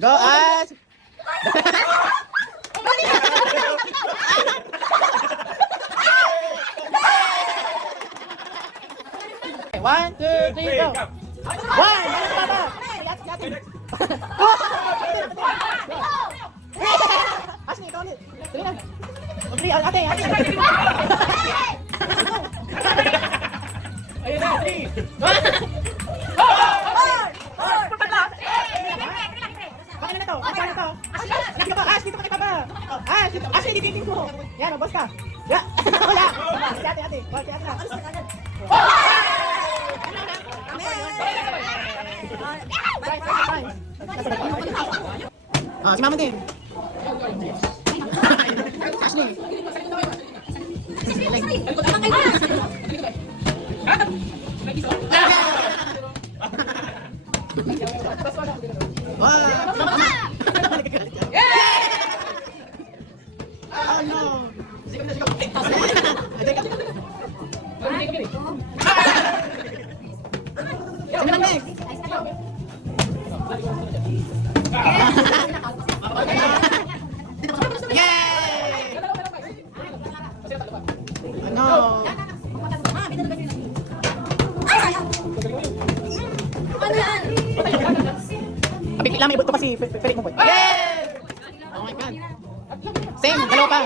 Go, Ash! One, two, three, go! One! Ashley, ikaw ulit. Tuloy na. Tuloy, ate, ate. Ayun na, 3. Bakit na to? Bakit na to? Ash, dito pa. Ash, dito ka pa. Ash, dito. Ash, dito mo. Yan, boss ka. Ya. Wala. Si ate, ate. Si ate na. Si Mama din. Ashley. Oh no. Sigaw na sigaw. Sino next? Yay! Ano? Abigli lang, may ibot ko kasi pilit mo po. Yay! Oh my God. Same, dalawa pa.